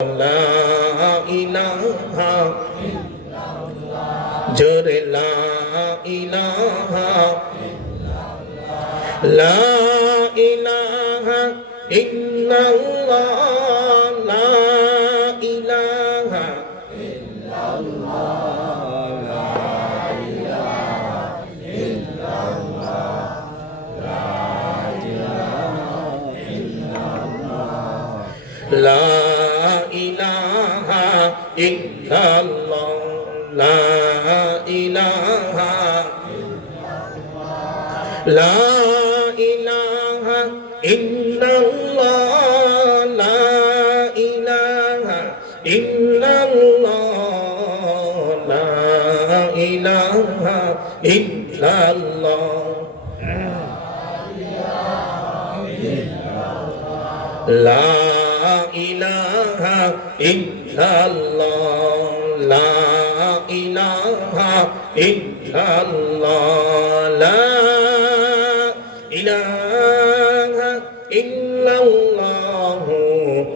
লা ইলাহা জোরে লা ইলাহা লা ইলাহা ইল্লাল্লাহ লা ইলাহা লা ইলাহা ইল্লাল্লাহ লা ইলাহা লা ইলাহা ইল্লাল্লাহ লা ইলাহা ইল্লাল্লাহ লা ইলাহা ইল্লাল্লাহ লা ইলাহা ইল্লাল্লাহ লা ইলাহা ইল্লাল্লাহ লা ইলাহা ইল্লাল্লাহ